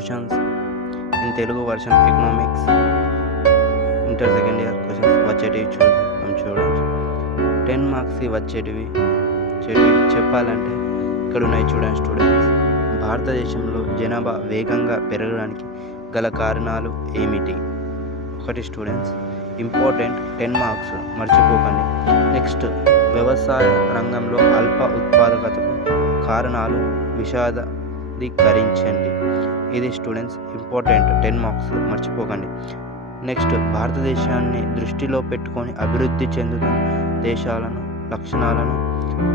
Questions in Telugu version economics inter second year questions వచ్చేటివి చూడండి. 10 మార్క్స్కి వచ్చేటివి చెప్పాలంటే ఇక్కడ ఉన్నాయి చూడండి స్టూడెంట్స్. భారతదేశంలో జనాభా వేగంగా పెరగడానికి గల కారణాలు ఏమిటి? ఒకటి స్టూడెంట్స్ ఇంపార్టెంట్ 10 మార్క్స్ మర్చిపోకండి. నెక్స్ట్ వ్యవసాయ రంగంలో అల్ప ఉత్పాదకతకు కారణాలు విశదీకరించండి. ఇది స్టూడెంట్స్ ఇంపార్టెంట్ 10 మార్క్స్ మర్చిపోకండి. నెక్స్ట్ భారతదేశాన్ని దృష్టిలో పెట్టుకొని అభివృద్ధి చెందుతున్న దేశాలను లక్షణాలను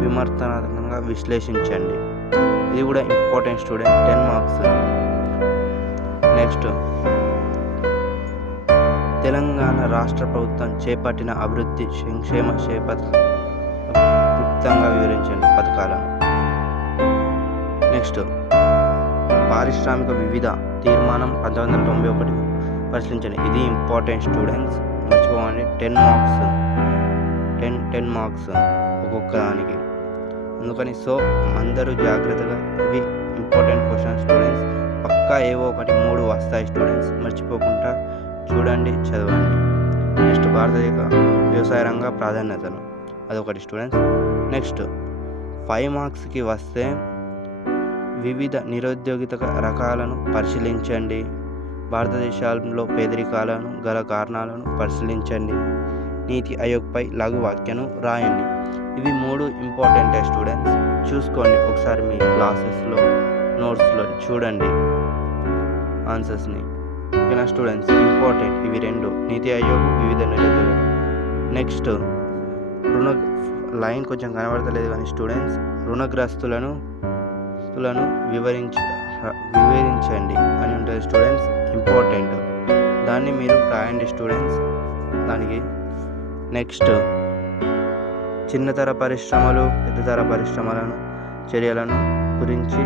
విమర్శనాత్మకంగా విశ్లేషించండి. ఇది కూడా important student 10 marks. Next Telangana రాష్ట్ర ప్రభుత్వం చేపట్టిన అభివృద్ధి సంక్షేమ క్లుప్తంగా వివరించండి పథకాలను. నెక్స్ట్ పారిశ్రామిక వివిధ తీర్మానం 1991 పరిశీలించండి. ఇది ఇంపార్టెంట్ స్టూడెంట్స్ మర్చిపోకండి. 10 మార్క్స్ ఒక్కొక్క దానికి. అందుకని అందరూ జాగ్రత్తగా ఇవి ఇంపార్టెంట్ క్వశ్చన్ స్టూడెంట్స్. పక్కా ఏవో 3 వస్తాయి స్టూడెంట్స్, మర్చిపోకుండా చూడండి, చదవండి. నెక్స్ట్ భారతదేశ వ్యవసాయ రంగ ప్రాధాన్యతలు అదొకటి స్టూడెంట్స్. నెక్స్ట్ 5 మార్క్స్కి వస్తే వివిధ నిరుద్యోగిత రకాలను పరిశీలించండి. భారతదేశంలో పేదరికాలను గల కారణాలను పరిశీలించండి. నీతి ఆయోగ్పై లఘు వ్యాఖ్యను రాయండి. ఇవి 3 ఇంపార్టెంట్ స్టూడెంట్స్. చూసుకోండి ఒకసారి మీ క్లాసెస్లో నోట్స్లో చూడండి ఆన్సర్స్ని. ఓకేనా స్టూడెంట్స్? ఇంపార్టెంట్ ఇవి 2 నీతి ఆయోగ్ వివిధ నిరుద్యోగ. నెక్స్ట్ లైన్ కొంచెం కనబడతలేదు కానీ స్టూడెంట్స్ రుణగ్రస్తులను వివరించండి అని ఉంటుంది స్టూడెంట్స్. ఇంపార్టెంట్ దాన్ని మీరు రాయండి స్టూడెంట్స్ దానికి. నెక్స్ట్ చిన్నతర పరిశ్రమలు పెద్దతర పరిశ్రమలను చర్యలను గురించి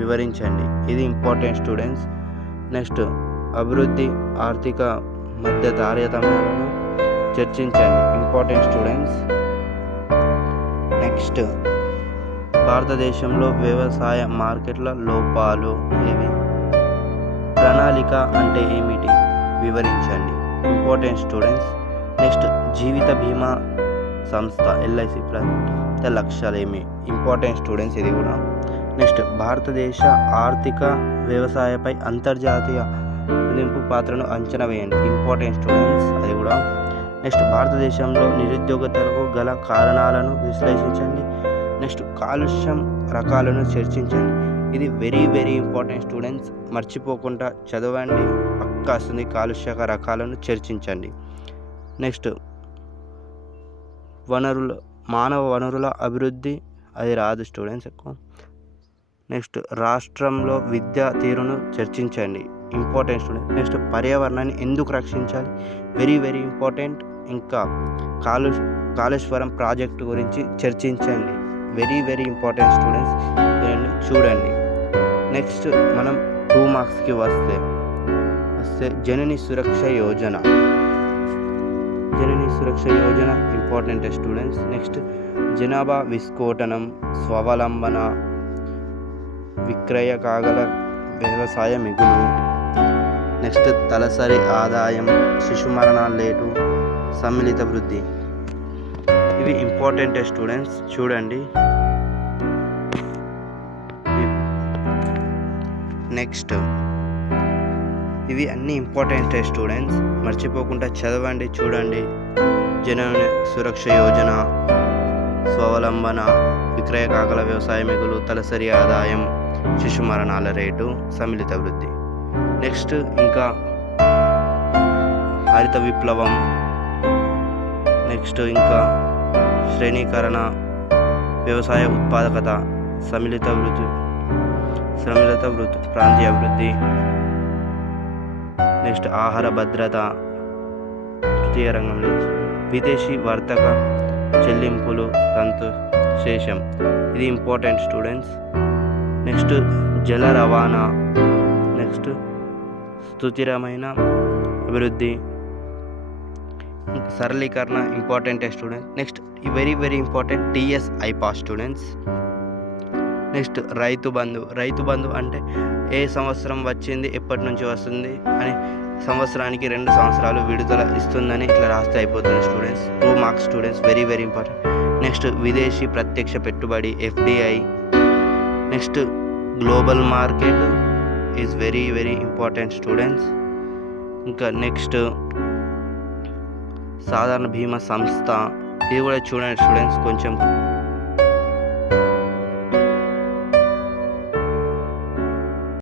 వివరించండి. ఇది ఇంపార్టెంట్ స్టూడెంట్స్. నెక్స్ట్ అభివృద్ధి ఆర్థిక మధ్య తారతమ్యాలను చర్చించండి. Important students. నెక్స్ట్ భారతదేశంలో వ్యవసాయ మార్కెట్ల లోపాలు ఏవి? ప్రణాళిక అంటే ఏమిటి వివరించండి. Important students. నెక్స్ట్ జీవిత బీమా సంస్థ LIC లక్ష్యాలు ఏమి? ఇంపార్టెంట్ స్టూడెంట్స్ ఇది కూడా. నెక్స్ట్ భారతదేశ ఆర్థిక వ్యవసాయపై అంతర్జాతీయ మదింపు పాత్రను అంచనా వేయండి. ఇంపార్టెంట్ స్టూడెంట్స్ అది కూడా. నెక్స్ట్ భారతదేశంలో నిరుద్యోగతలకు గల కారణాలను విశ్లేషించండి. నెక్స్ట్ కాలుష్యం రకాలను చర్చించండి. ఇది వెరీ వెరీ ఇంపార్టెంట్ స్టూడెంట్స్, మర్చిపోకుండా చదవండి, పక్కా వస్తుంది. కాలుష్య రకాలను చర్చించండి. నెక్స్ట్ మానవ వనరుల అభివృద్ధి అది రాదు స్టూడెంట్స్ ఎక్కువ. నెక్స్ట్ రాష్ట్రంలో విద్యా తీరును చర్చించండి. Important student. నెక్స్ట్ పర్యావరణాన్ని ఎందుకు రక్షించాలి? Very very important. ఇంకా కాళేశ్వరం ప్రాజెక్టు గురించి చర్చించండి. వెరీ వెరీ ఇంపార్టెంట్ స్టూడెంట్స్, చూడండి. నెక్స్ట్ మనం 2 మార్క్స్కి వస్తే జనని Suraksha Yojana important students. Next జనాభా విస్ఫోటనం, స్వావలంబన, విక్రయ కాగల వ్యవసాయ మిగులు, నెక్స్ట్ తలసరి ఆదాయం, శిశు మరణాల రేటు, సమ్మిళిత వృద్ధి. ఇవి ఇంపార్టెంట్ స్టూడెంట్స్, చూడండి. నెక్స్ట్ ఇవి అన్ని ఇంపార్టెంట్ స్టూడెంట్స్, మర్చిపోకుండా చదవండి, చూడండి. జనన సురక్ష యోజన, స్వావలంబన, విక్రయ కాగల వ్యవసాయ మిగులు, తలసరి ఆదాయం, శిశు మరణాల రేటు, సమ్మిళిత వృద్ధి. నెక్స్ట్ ఇంకా హరిత విప్లవం. నెక్స్ట్ ఇంకా శ్రేణీకరణ, వ్యవసాయ ఉత్పాదకత, సమ్మిళిత వృద్ధి, ప్రాంతీయ అభివృద్ధి. నెక్స్ట్ ఆహార భద్రత, తృతీయ రంగంలో విదేశీ వర్తక చెల్లింపులు, శేషం. ఇది ఇంపార్టెంట్ స్టూడెంట్స్. నెక్స్ట్ జల రవాణా, నెక్స్ట్ సుస్థిరమైన అభివృద్ధి, సరళీకరణ important student. Next very very important TS IPAS students. Next Rythu Bandhu అంటే ఏ సంవత్సరం వచ్చింది, ఎప్పటి నుంచి వస్తుంది అని సంవత్సరానికి 2 సంవత్సరాలు విడుదల ఇస్తుందని ఇట్లా రాస్తే అయిపోతుంది students. 2 marks students, very very important. Next విదేశీ ప్రత్యక్ష పెట్టుబడి FDI. Next global market is very very important students. ఇంకా నెక్స్ట్ సాధారణ బీమా సంస్థ, ఇది కూడా చూడండి స్టూడెంట్స్, కొంచెం